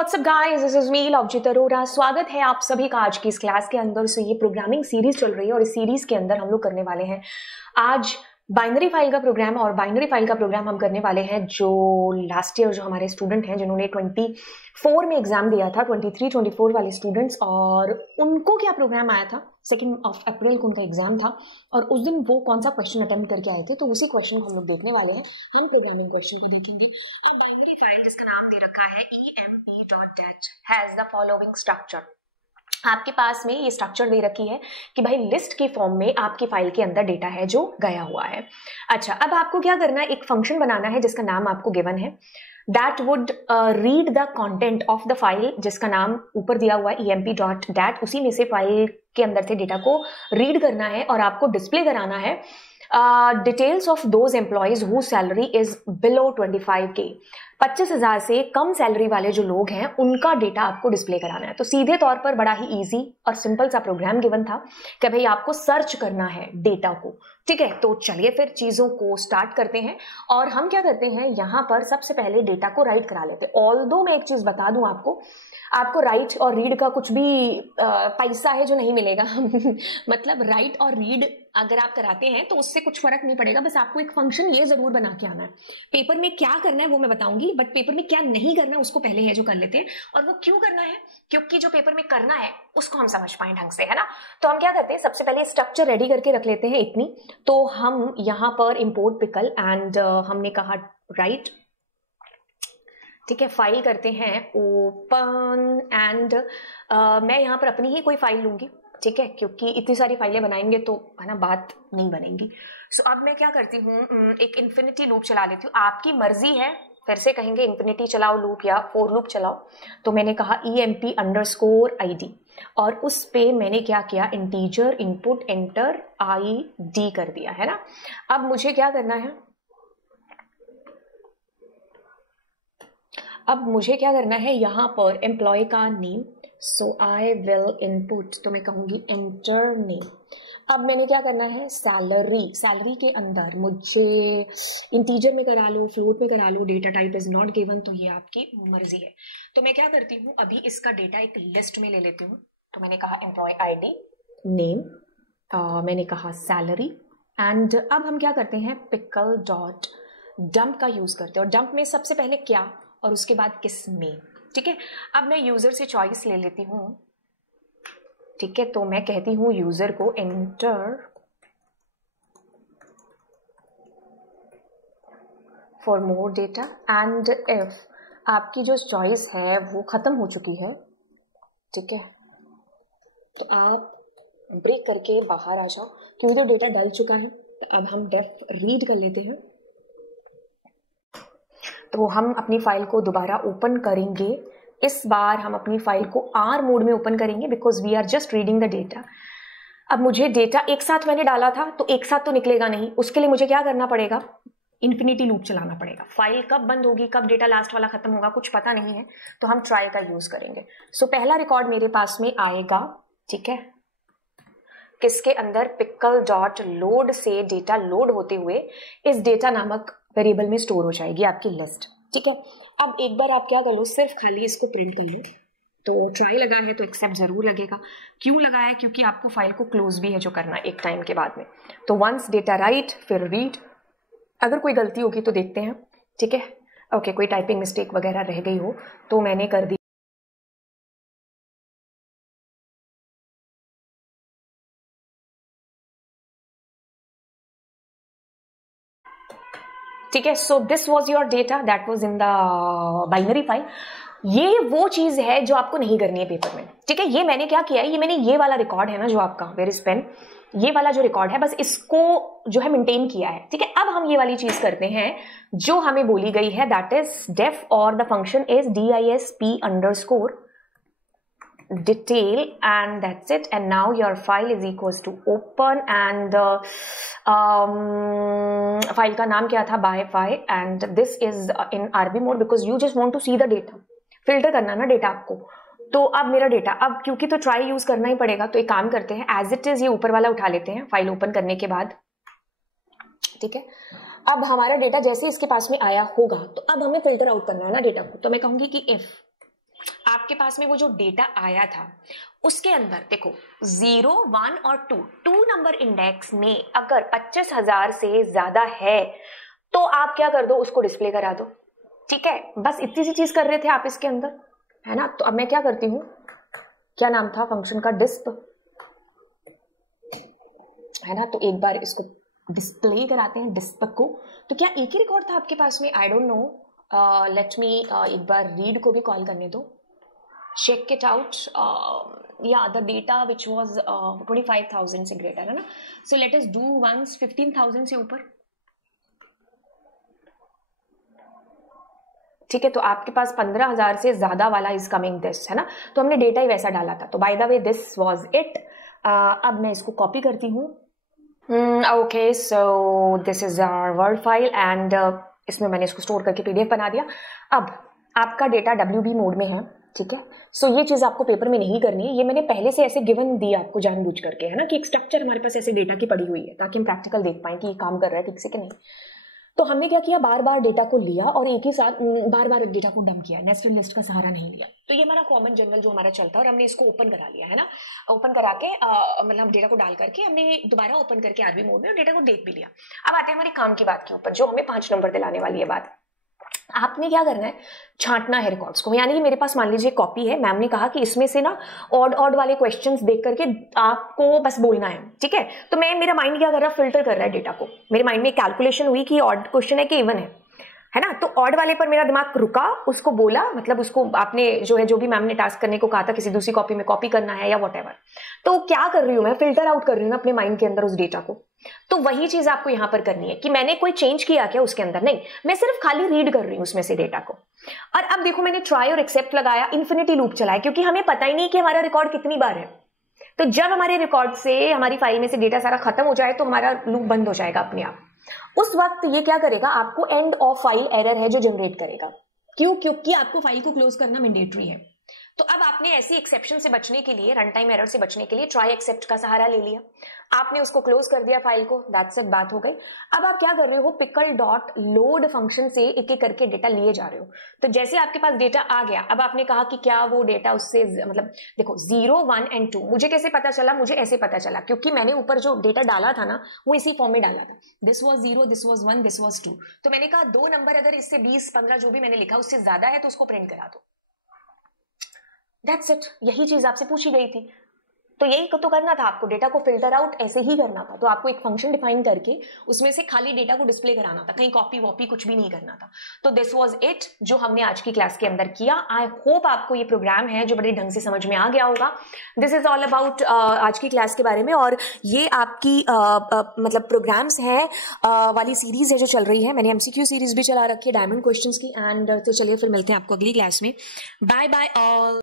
WhatsApp guys, this is me Lovejeet Arora. स्वागत है आप सभी का आज की इस क्लास के अंदर। सो ये प्रोग्रामिंग सीरीज चल रही है और इस सीरीज के अंदर हम लोग करने वाले हैं आज बाइनरी फाइल का प्रोग्राम। और बाइनरी फाइल का प्रोग्राम हम करने वाले हैं जो लास्ट ईयर जो हमारे स्टूडेंट हैं जिन्होंने 24 में एग्जाम दिया था, 23-24 वाले स्टूडेंट्स, और उनको क्या प्रोग्राम आया था 2 अप्रैल को उनका एग्जाम था और उस दिन वो कौन सा क्वेश्चन अटेम्प्ट करके आए थे, तो उसी क्वेश्चन को हम लोग देखने वाले हैं। हम प्रोग्रामिंग क्वेश्चन को देखेंगे। अब बाइनरी फाइल जिसका नाम दे रखा है emp.dat has the following structure. आपके पास में ये स्ट्रक्चर दे रखी है कि भाई लिस्ट के फॉर्म में आपकी फाइल के अंदर डेटा है जो गया हुआ है। अच्छा, अब आपको क्या करना है, एक फंक्शन बनाना है जिसका नाम आपको गिवन है, that would read the content of the file, जिसका नाम ऊपर दिया हुआ है emp.dat। उसी में से फाइल के अंदर से डेटा को रीड करना है और आपको डिस्प्ले कराना है details of those employees who salary is below 25K। 25,000 से कम सैलरी वाले जो लोग हैं उनका डेटा आपको डिस्प्ले कराना है। तो सीधे तौर पर बड़ा ही इजी और सिंपल सा प्रोग्राम गिवन था कि भाई आपको सर्च करना है डेटा को। ठीक है, तो चलिए फिर चीजों को स्टार्ट करते हैं। और हम क्या करते हैं, यहाँ पर सबसे पहले डेटा को राइट करा लेते हैं। ऑल्दो मैं एक चीज बता दूं आपको राइट और रीड का कुछ भी पैसा है जो नहीं मिलेगा मतलब राइट और रीड अगर आप कराते हैं तो उससे कुछ फर्क नहीं पड़ेगा, बस आपको एक फंक्शन ये जरूर बना के आना है। पेपर में क्या करना है वो मैं बताऊंगी, बट पेपर में क्या नहीं करना उसको पहले है जो कर लेते हैं। और वो क्यों करना है, क्योंकि जो पेपर में करना है उसको हम समझ पाए ढंग से, है ना। तो हम क्या करते हैं, सबसे पहले स्ट्रक्चर रेडी करके रख लेते हैं इतनी। तो हम यहाँ पर इंपोर्ट पिकल एंड हमने कहा राइट, ठीक है, फाइल करते हैं ओपन एंड मैं यहाँ पर अपनी ही कोई फाइल लूंगी, ठीक है, क्योंकि इतनी सारी फाइलें बनाएंगे तो है ना बात नहीं बनेगी। सो अब मैं क्या करती हूँ, एक इन्फिनिटी लूप चला लेती हूँ। आपकी मर्जी है, फिर से कहेंगे इन्फिनिटी चलाओ लूप या फॉर लूप चलाओ। तो मैंने कहा emp_id और उस पे मैंने क्या किया, इंटीजर इनपुट एंटर id कर दिया, है ना। अब मुझे क्या करना है, यहाँ पर एम्प्लॉय का name. So I will input, तो मैं कहूंगी एंटर नेम। अब मैंने क्या करना है, सैलरी के अंदर मुझे इंटीजर में करा लो, फ्लोट में करा लो, data type is not given, तो ये आपकी मर्जी है। तो मैं क्या करती हूँ, अभी इसका डेटा एक लिस्ट में ले लेती हूँ। तो मैंने कहा एम्प्लॉय ID नेम, मैंने कहा सैलरी, एंड अब हम क्या करते हैं, पिकल डॉट डंप का यूज करते हैं। और डंप में सबसे पहले क्या और उसके बाद किस में, ठीक है। अब मैं यूजर से चॉइस ले लेती हूँ, ठीक है। तो मैं कहती हूँ यूजर को enter for more data, and if आपकी जो चॉइस है वो खत्म हो चुकी है, ठीक है, तो आप ब्रेक करके बाहर आ जाओ क्योंकि तो डेटा डल चुका है। तो अब हम डेफ रीड कर लेते हैं। तो हम अपनी फाइल को दोबारा ओपन करेंगे। इस बार हम अपनी फाइल को R मोड में ओपन करेंगे because we are just reading the data. अब मुझे डेटा एक साथ मैंने डाला था तो एक साथ तो निकलेगा नहीं, उसके लिए मुझे क्या करना पड़ेगा, इन्फिनिटी लूप चलाना पड़ेगा। फाइल कब बंद होगी, कब डेटा लास्ट वाला खत्म होगा, कुछ पता नहीं है, तो हम ट्राई का यूज करेंगे। सो पहला रिकॉर्ड मेरे पास में आएगा, ठीक है, किसके अंदर, पिकल डॉट लोड से डेटा लोड होते हुए इस डेटा नामक वेरिएबल में स्टोर हो जाएगी आपकी लिस्ट, ठीक है। अब एक बार आप क्या कर लो, सिर्फ खाली इसको प्रिंट कर लो। तो ट्राई लगा है तो एक्सेप्ट जरूर लगेगा। क्यों लगा है, क्योंकि आपको फाइल को क्लोज भी है जो करना है एक टाइम के बाद में। तो वंस डेटा राइट फिर रीड, अगर कोई गलती होगी तो देखते हैं, ठीक है। ओके, कोई टाइपिंग मिस्टेक वगैरह रह गई हो तो मैंने कर दी, ठीक है। So this was your data that was in the binary file. ये वो चीज है जो आपको नहीं करनी है पेपर में, ठीक है। ये मैंने क्या किया है, मैंने ये वाला रिकॉर्ड है ना जो आपका वेयर इज पेन, ये वाला जो रिकॉर्ड है बस इसको जो है मेंटेन किया है, ठीक है। अब हम ये वाली चीज करते हैं जो हमें बोली गई है, दैट इज डेफ और the function is disp_detail and that's it, and now your file is equals to open and file का नाम क्या था, by file, and this is in RB mode because you just want to see the data, filter करना ना data आपको। तो अब मेरा डेटा, अब क्योंकि तो ट्राई यूज करना ही पड़ेगा, तो एक काम करते हैं, एज इट इज ये ऊपर वाला उठा लेते हैं फाइल ओपन करने के बाद, ठीक है। अब हमारा डेटा जैसे इसके पास में आया होगा तो अब हमें फिल्टर आउट करना है ना डेटा को। तो मैं कहूंगी कि इफ आपके पास में वो जो डेटा आया था उसके अंदर देखो 0, 1 और 2 नंबर इंडेक्स में अगर 25,000 से ज्यादा है तो आप क्या कर दो, उसको डिस्प्ले करा दो। ठीक है, बस इतनी सी चीज कर रहे थे आप इसके अंदर, है ना। तो अब मैं क्या करती हूँ, क्या नाम था फंक्शन का, डिस्प, है ना। तो एक बार इसको डिस्प्ले कराते हैं डिस्प को। तो क्या एक ही रिकॉर्ड था आपके पास में, I don't know, let me एक बार रीड को भी कॉल करने दो, चेक इट आउट। या द डेटा विच वॉज 25,000 से ग्रेटर, है ना। So let us do once 15,000 से ऊपर। ठीक है, तो आपके पास 15,000 से ज्यादा वाला इज कमिंग दिस, है ना। तो हमने डेटा ही वैसा डाला था। तो by the way this was it. अब मैं इसको कॉपी करती हूँ। Okay, so this is our word file and इसमें मैंने इसको स्टोर करके पीडीएफ बना दिया। अब आपका डेटा WB मोड में है, ठीक है। सो ये चीज आपको पेपर में नहीं करनी है, ये मैंने पहले से ऐसे गिवन दिया आपको जानबूझ करके, है ना, कि एक स्ट्रक्चर हमारे पास ऐसे डेटा की पड़ी हुई है ताकि हम प्रैक्टिकल देख पाए कि ये काम कर रहा है ठीक से कि नहीं। तो हमने क्या किया, बार बार डेटा को लिया और एक ही साथ बार बार डेटा को डंप किया, नेस्टेड लिस्ट का सहारा नहीं लिया। तो ये हमारा कॉमन जनरल जो हमारा चलता है, और हमने इसको ओपन करा लिया, है ना। ओपन करा के मतलब डेटा को डाल करके हमने दोबारा ओपन करके आरबी मोड में और डेटा को देख भी लिया। अब आते हैं हमारी काम की बात के ऊपर, जो हमें 5 नंबर दिलाने वाली है बात। आपने क्या करना है, छांटना है रिकॉर्ड्स को। यानी कि मेरे पास मान लीजिए कॉपी है, मैम ने कहा कि इसमें से ना ऑड वाले क्वेश्चंस देख करके आपको बस बोलना है, ठीक है। तो मेरा माइंड क्या कर रहा है, फिल्टर कर रहा है डेटा को। मेरे माइंड में कैलकुलेशन हुई कि ऑड क्वेश्चन है कि इवन है ना। तो ऑड वाले पर मेरा दिमाग रुका, उसको बोला, मतलब उसको आपने जो भी मैम ने टास्क करने को कहा था किसी दूसरी कॉपी में कॉपी करना है या व्हाटएवर। तो क्या कर रही हूं मैं, फिल्टर आउट कर रही हूं अपने माइंड के अंदर उस डेटा को। तो वही चीज आपको यहां पर करनी है कि मैंने कोई चेंज किया क्या उसके अंदर, नहीं, मैं सिर्फ खाली रीड कर रही हूं उसमें से डेटा को। और अब देखो मैंने ट्राई और एक्सेप्ट लगाया, इन्फिनिटी लूप चलाया, क्योंकि हमें पता ही नहीं कि हमारा रिकॉर्ड कितनी बार है। तो जब हमारे रिकॉर्ड से हमारी फाइल में से डेटा सारा खत्म हो जाए तो हमारा लूप बंद हो जाएगा अपने आप। उस वक्त ये क्या करेगा, आपको एंड ऑफ फाइल एरर है जो जनरेट करेगा। क्यों? क्योंकि आपको फाइल को क्लोज करना मैंडेटरी है। तो अब आपने ऐसी एक्सेप्शन से बचने के लिए, रन टाइम एरर से बचने के लिए ट्राई एक्सेप्ट का सहारा ले लिया, आपने उसको क्लोज कर दिया फाइल को, दैट्स इट, बात हो गई। अब आप क्या कर रहे हो, पिकल डॉट लोड फंक्शन से एक एक करके डेटा लिए जा रहे हो। तो जैसे आपके पास डेटा आ गया, अब आपने कहा कि क्या वो डेटा उससे, मतलब देखो 0, 1 एंड 2 मुझे कैसे पता चला, मुझे ऐसे पता चला क्योंकि मैंने ऊपर जो डेटा डाला था ना वो इसी फॉर्म में डाला था, this was 0, this was 1, this was 2। तो मैंने कहा 2 नंबर अगर इससे 20, 15 जो भी मैंने लिखा उससे ज्यादा है तो उसको प्रिंट करा दो, दैट्स इट। यही चीज आपसे पूछी गई थी। तो यही तो करना था आपको, डेटा को फिल्टर आउट ऐसे ही करना था। तो आपको एक फंक्शन डिफाइन करके उसमें से खाली डेटा को डिस्प्ले कराना था, कहीं कॉपी वॉपी कुछ भी नहीं करना था। तो दिस वाज इट जो हमने आज की क्लास के अंदर किया। आई होप आपको ये प्रोग्राम है जो बड़े ढंग से समझ में आ गया होगा। दिस इज ऑल अबाउट आज की क्लास के बारे में। और ये आपकी मतलब प्रोग्राम्स है वाली सीरीज है जो चल रही है। मैंने MCQ सीरीज भी चला रखी है डायमंड क्वेश्चंस की। एंड तो चलिए फिर मिलते हैं आपको अगली क्लास में। Bye bye all.